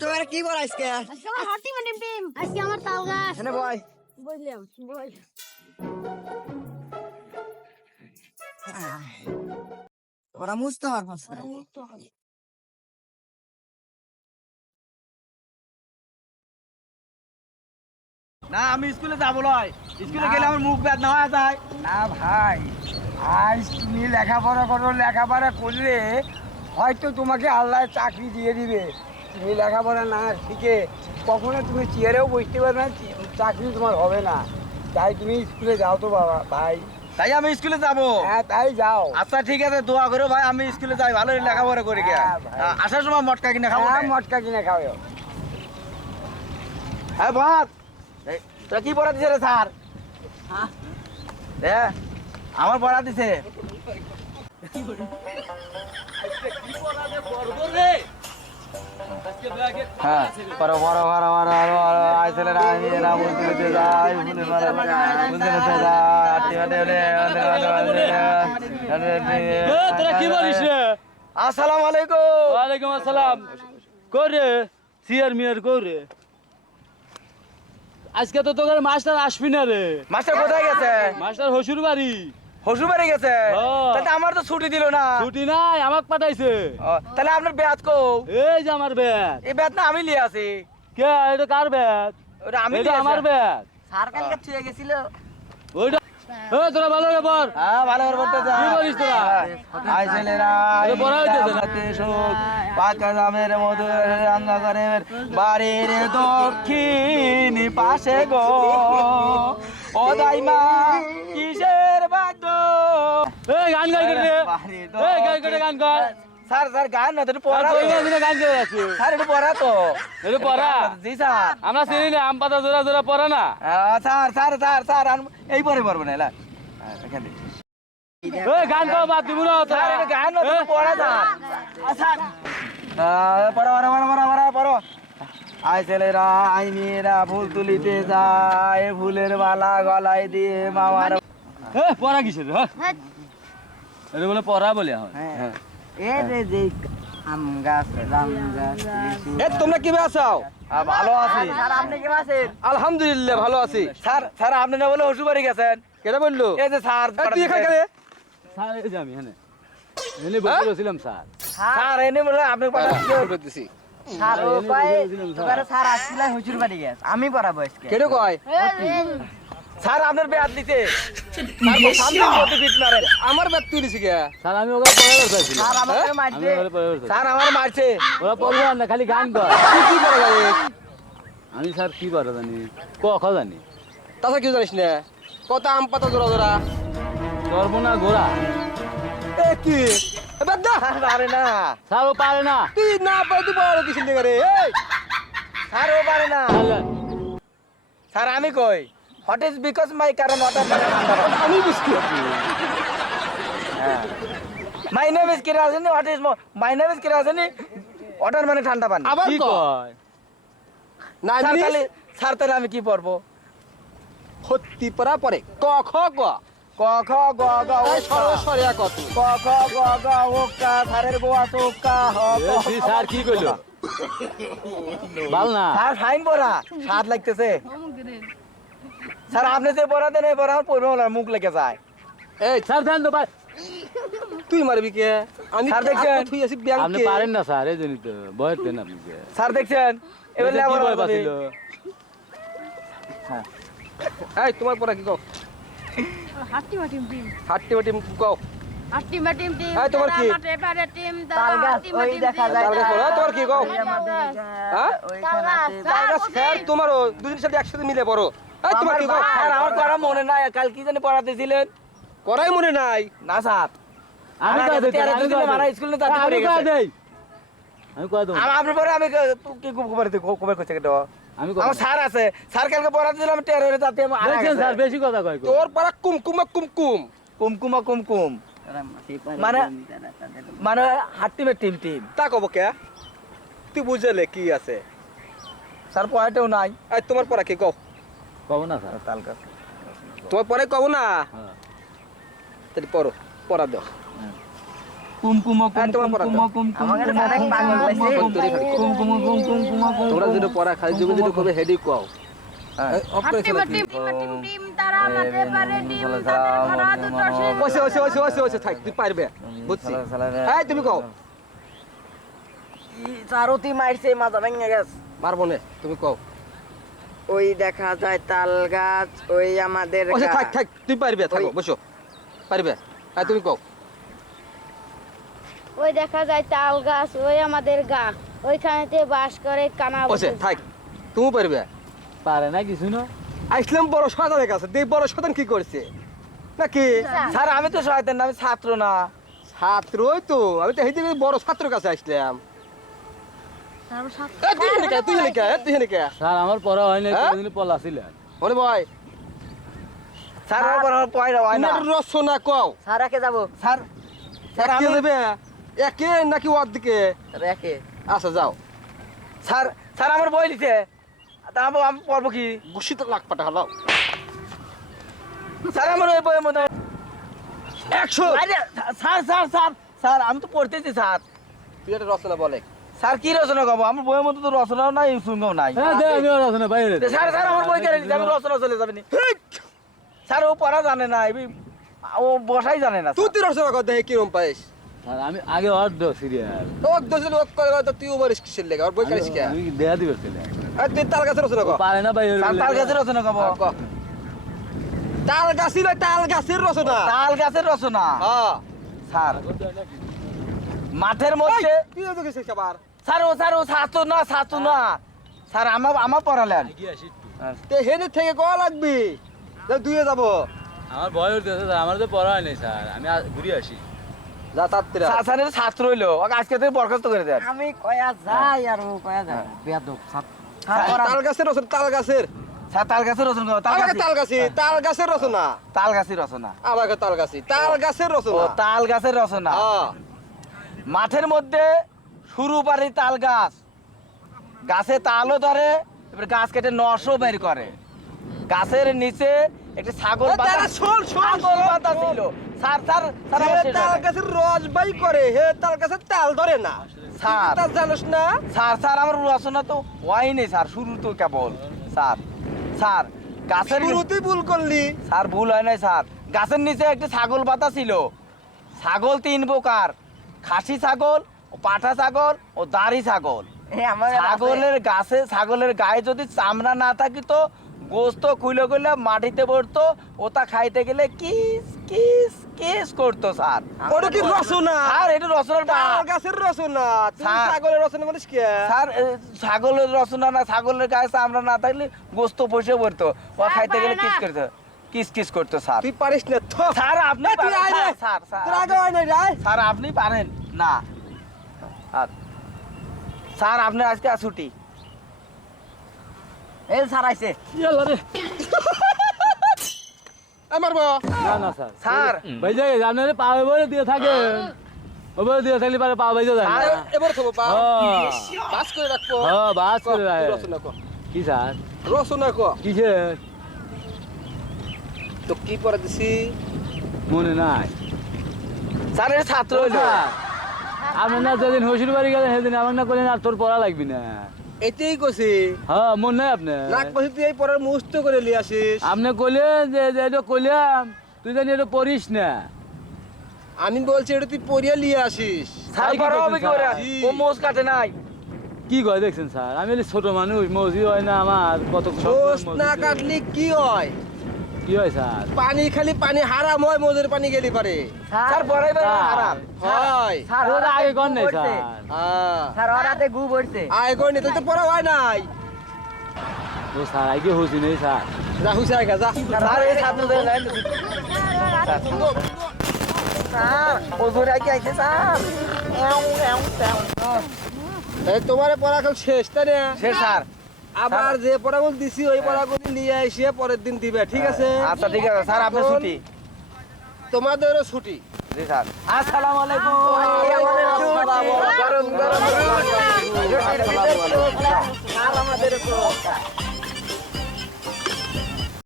তোমার কি বল আজকে? আজকে আমার হাতি মানে টিম আজকে আমার তাল গাছ এনে বয়। বুঝলাম বল ওরা মুছতে পারবো না, আমি স্কুলে যাবো লয়। স্কুলে গেলে আমার মুখ ব্যাথ না হয়ে যায়। না ভাই, আজ তুমি লেখাপড়া করো, লেখাপড়া করলে হয়তো তোমাকে আল্লাহ চাকরি দিয়ে দিবে। তুমি লেখাপড়া না শিখে কখনো তুমি চেয়ারেও বসতে পারবে না, চাকরি তোমার হবে না। তাই তুমি স্কুলে যাও তো বাবা ভাই। তাই আমি স্কুলে যাবো। হ্যাঁ তাই যাও। আচ্ছা ঠিক আছে, দোয়া করো ভাই, আমি স্কুলে যাই, ভালো লেখাপড়া করে গিয়া। হ্যাঁ ভাই। আসার সময় মটকা কিনে খাবো। হ্যাঁ মটকা কিনে খাও। হ্যাঁ ভাত, তোরা কি পড়া দিছে রে স্যার? হ্যাঁ আমার পড়া দিছে। হ্যাঁ পড়ো পড়ো পড়ো পড়ো পড়ো আইসলে রানি না বুঝতে যাই বুঝতে পারে বুঝতে যাই আটি আটি তোরা কি বলিস রে? আসসালামু আলাইকুম। ওয়ালাইকুম আসসালাম। করে সিয়ার মিয়ার করে আজকে তো তোর মাস্টার আসবি না রে। মাস্টার কোথায় গেছে? মাস্টার হসুর বাড়ি। হসুর বাড়ি গেছে? হ্যাঁ। তাহলে আমার তো ছুটি দিল না। ছুটি নাই, আমাক পাঠাইছে। ও, তাহলে আপনার ব্যাত কো? এই যে আমার ব্যাগ। এই ব্যাত না আমি লিয়ে আছি। কে এটা কার ব্যাগ? ওটা আমি এটা লিয়ে আমার ব্যাগ। স্যার কালকে ছুঁয়ে গেছিল। ওইটা এ তোরা ভালো রে বল। হ্যাঁ ভালো করে বলতে যা। কি বলিস তোরা? আইসেলেরা এটা পড়া হইতেছে না। সুখ পাকা জামের মধু রান্না করে বাড়ির দক্ষিণ পাশে গো ও দাইমা কিসের বাদ্য। এই গান গাই করে রে। বাড়ির এই গান করে গান কর। স্যার স্যার গান না তো একটু পড়া। কই দিনে গান করে আছে। স্যার একটু পড়া তো। এটা পড়া। জি স্যার। আমরা চিনি না আম পাতা জোড়া জোড়া পড়া না। স্যার স্যার স্যার স্যার এই পরে পড়বো না এলা। এখানে এই গান কর বাদ দিব না তোরা। স্যার একটু গান না তো একটু পড়া স্যার। স্যার পড়ো পড়ো পড়ো পড়ো পড়ো পড়ো। আই ছেলেরা আই মেয়েরা ফুল তুলিতে যায় ফুলের মালা গলায় দিয়ে মামার। এ পড়া কিসের হ্যাঁ? এটা বলে পড়া বলে হয়। হ্যাঁ। এ রে যে আম গাছ, জাম গাছ, লিচু। এ তোমরা কি আছো? ভালো আছি স্যার আপনি কেমন আছেন? আলহামদুলিল্লাহ ভালো আছি। স্যার। স্যার আপনি না বলে হসু বাড়ি গেছেন? কেটা বললো? এই যে স্যার তুই এখানে গেলে? স্যার এই যে আমি এনে বসেছিলাম স্যার। স্যার এনে বলে আপনি করতেছি। স্যার ও কয় এবারে স্যার আসছিল হুজুর বাড়ি গেছে। আমি পড়াবো আজকে। কেটে কয়? স্যার আপনার ব্যাট দিতে সামনে মতো পিট মারেন। আমার ব্যাগ তুই দিছি কে? স্যার আমি ওকে পড়াবার চাইছিলাম। স্যার আমাকে আমি মারছে। ওকে পড়াবার চাইছিলাম। স্যার আমার মারছে। ওরা পড়বে না খালি গান কর। তুই কি করে জানিস? আমি স্যার কি পারো জানি ক খ জানি। তাছাড়া কি জানিস না? কত আম পাতা জোড়া জোড়া। করবো না ঘোড়া। এ কি? এ বাদ দা। পারে না। স্যার ও পারে না। তুই না পারে তুই বড় কিছু দিকে রে। এই স্যার ও পারে না। স্যার আমি কই হোয়াট ইজ বিকজ মাই কারণ ওয়াটার আমি বুঝতে পারছি। মাই নেম ইজ কিরাজনি what is my name is কিরাজনি ওয়াটার মানে ঠান্ডা পানি। আবার কি কয়? কয়? না স্যার জানিস? তাহলে স্যার তাহলে আমি কি পড়বো? হত্তি পড়া পরে ক খ গ। ক খ গ গ ও এই সরিয়া কত? ক খ গ গ ও কা স্যারের গোয়া চোকা হ এ তুই স্যার কি কইলো? ভাল না। স্যার ফাইন পড়া স্বাদ লাগতেছে। স্যার আপনি যে পড়া দেন এই পড়া আমার পড়বে না মুখ লেগে যায়। এই স্যার দেন তো ভাই। তুই মারবি কে? আমি স্যার দেখছেন? তুই আছি আপনি ব্যাংকে। পারেন না স্যার এই জন্যই তো বয়স দেন আপনি কে। স্যার দেখছেন এবার কি লেবার বয় পাছিল? এই তোমার পড়া কি কও? হাতি মাটিম টিম হাট্টি বাটি কও। হাতি মাটিম টিম এই, তোমার কি? এবারে টিম তাল গাছ ওই দেখা যায়। তাল গাছ পড়া তোমার কি কও? হ্যাঁ? ওইখানে তাল গাছ স্যার তোমারও দুদিন সাথে একসাথে মিলে পড়ো। এই তোমার কি কও? স্যার আমার পড়া মনে নাই কাল কি জানি পড়াতেছিলেন? করাই মনে নাই। না স্যার আমি আমার কয় কাছে দেই, তেরো আমি দিনে কয় মারা দেই। স্কুলে চাকরি আমি করে কয় গেছে। দেই। আমি কয় দেব। আপনার পরে আমি কি খবর করছে কেন? আমি কয় আমার দেব। স্যার আছে স্যার কালকে পড়াতে দিলাম টেরো যাতে দেখছেন স্যার বেশি কথা কয় কো। তোর পাড়া কুমকুমা কুমকুম। কুমকুমা কুমকুম মানে- মানে হাট্টিমের টিম টিম তা কব কে? তুই বুঝলে কি আছে? স্যার পড়াতেও নাই। এই তোমার পড়া কি কও? কব না স্যার। তাল গাছ তোমার পরে কব না? হ্যাঁ। তাহলে পড়ো পড়া দাও। কুমকুম হ্যাঁ, তোমার পড়া দাও। আমাদের সাথে পাগল হইছে তোমরা যেটা পড়া খালি জমি যেটা করবে হেডি কও অফ করে হাট্টি ফেলো বাটিম টিম তারা মাঠে পারে ডিম তাদের খরা দুটো সে ওসে থাক তুই পারবে বুঝছি এই তুমি কও চারতি মারছে মাথা ভেঙে গেছে মারবো না তুমি কও ওই দেখা যায় তাল গাছ ওই আমাদের ওসে গা। থাক তুই পারবে থাকো বসো পারবে হ্যাঁ তুমি কও ওই দেখা যায় তাল গাছ ওই আমাদের গা ওইখানেতে বাস করে কানা ওসে থাক তুমি পারবে পারে না কিছু না আসলাম বড় শয়তানের কাছে দেখ বড় শয়তান কি করছে নাকি স্যার আমি তো শয়তান না আমি ছাত্র না ছাত্রই তো আমি তো হেঁটে বড় ছাত্রের কাছে আসলাম তুই হেনে কে স্যার আমার পড়া হয় না হ্যাঁ? কোনদিন পড়া ছিল বলে ভাই স্যার আমার পয়রা হয় না তোমার রচনা কও স্যার একে যাব স্যার স্যার একে আমি নেবে একে নাকি অর্ধেকে স্যার একে আচ্ছা যাও স্যার স্যার আমার বই লিখে তা আমি পড়বো কি ঘুষিতে লাখ পাটা হলো স্যার আমার ওই বইয়ের মধ্যে 100 আরে স্যার স্যার স্যার স্যার আমি তো পড়তেছি স্যার তুই একটা রচনা বলে স্যার কি রচনা করবো আমার বইয়ের মধ্যে তো রচনাও নাই শুনগাও নাই হ্যাঁ দে আমি রচনা বাইরে দে। স্যার স্যার আমার বই কেড়ে নিচ্ছে আমি রচনা চলে যাবে নি স্যার ও পড়া জানে না ও বসাই জানে না তুই রচনা কর দেখে কিরম পাইস স্যার আমি আগে অর্ধ সিরিয়াল তোর দোষে লোক করে তো তুই ওভার কিসের লেগে আর বই কারিস কে আমি দেয়া দিবে ছিল আর তুই তাল গাছের রচনা কর পারে না ভাই স্যার তাল গাছের রচনা করবো তাল গাছি না তাল গাছের রচনা তাল গাছের রচনা হ্যাঁ স্যার মাঠের মধ্যে তুই তো গেছিস আবার স্যার ও ছাত্র না স্যার আমার পড়ালেন তে হেনে থেকে কয়া লাগবি দুয়ে যাব আমার ভয় হইতেছে স্যার আমার তো পড়া হয় নাই স্যার আমি ঘুরে আসি যা তাত্রে স্যার ছাত্র হইলো ওকে আজকে থেকে বরখাস্ত করে দেন আমি কয়া যাই আর ও কয়া যায় বেয়াদব তাল গাছের রচনা তাল গাছের স্যার তাল গাছের রচনা করবো আমাকে তাল গাছি তাল গাছের রচনা তাল গাছের রচনা আমাকে তাল গাছি তাল গাছের ও রচনা তাল গাছের রচনা হ্যাঁ মাঠের মধ্যে শুরু পারি তাল গাছ গাছে তালও ধরে এবার গাছ কেটে নশও বের করে গাছের নিচে একটি ছাগল এ, তারা শোন, শোন, ছাগল শোন, বাঁধা শোন। ছিল স্যার স্যার স্যার আমার হে শেষ তাল হয় নাই। গাছের রস বাই করে হে তাল গাছের তাল ধরে না স্যার তা জানোস না স্যার আমার রচনা তো হয়নি স্যার শুরু তো কেবল স্যার গাছের শুরুতেই ভুল করলি স্যার ভুল হয় নাই স্যার গাছের নিচে একটি ছাগল বাঁধা ছিল ছাগল 3 প্রকার খাসি ছাগল ও পাঠা ছাগল ও দাড়ি ছাগল ছাগলের গায়ে যদি চামড়া না থাকিত গোস্ত খুলে খুলে মাটিতে পড়তো ওটা খাইতে গেলে কিস কিস কিস করতো স্যার ওটা কি রচনা স্যার এটা রচনার তাল গাছের রচনা তুই স্যার। ছাগলের রচনা বলিস কে স্যার ছাগলের রচনা না ছাগলের গায়ে চামড়া না থাকলে গোস্ত বসে পড়তো ও খাইতে গেলে কিস করতো কিস কিস করতো স্যার তুই পারিস না থ স্যার আপনি তুই পারেন, আয় রে স্যার তোর আগে হয় না রে আয়। স্যার আপনি পারেন না স্যার আপনার আজকে ছুটি এই স্যার আইছে ইয়াল্লা রে মারবো না না স্যার স্যার ভাই যাই আপনারে পাবে বলে দিয়ে থাকে ওবে দিয়ে থাকলে পারে পা বাইজে যায় না এবার খাবো পা হ্যাঁ বাস করে রাখবো হ্যাঁ বাস করে তুই রাখে। রচনা কর কি স্যার রচনা কর কিসের তো কি পড়া দিছি মনে নাই স্যার এর ছাত্র হইলো আপনি না যেদিন হসুর বাড়ি গেলেন সেদিন আমার না করলেন আর তোর পড়া লাগবি না এটাই কছি হ্যাঁ মন নাই আপনার নাক বসে তুই এই পড়ার মুস্ত করে নিয়ে আসিস আপনি কইলেন যে এটা কইলাম তুই জানি এটা পড়িস না আমি বলছি এটা তুই পড়িয়া নিয়ে আসিস স্যার কি বড় করছেন হবে কি করে জি। ও মোজ কাটে নাই কি কয় দেখছেন স্যার আমি হলি ছোট মানুষ মসজিদ হয় না আমার কত দোষ না কাটলি কি হয় কি হয় স্যার পানি খালি পানি হারাম হয় মজুর পানি গেলি পারে স্যার পড়াইবে স্যার। হারাম হয় স্যার ওটা আগে কর নাই পড়ছে। স্যার স্যার ওরাতে গু পড়ছে আয় কই নি তো পড়া হয় নাই ও স্যার আগে হসি নেই স্যার যা হুসে আয় যা স্যার এই ছাত্রদের লাইন স্যার ও জোরে আইকে আইছে স্যার এই তোমার পড়া কেউ শেষ তাই না সে স্যার আবার যে পড়াগুলো দিছি ওই পড়াগুলো নিয়ে এসে পরের দিন দিবে ঠিক আছে আচ্ছা ঠিক আছে স্যার আপনার ছুটি তোমাদেরও ছুটি জি স্যার আসসালামু আলাইকুম গরম গরম স্যার আমাদের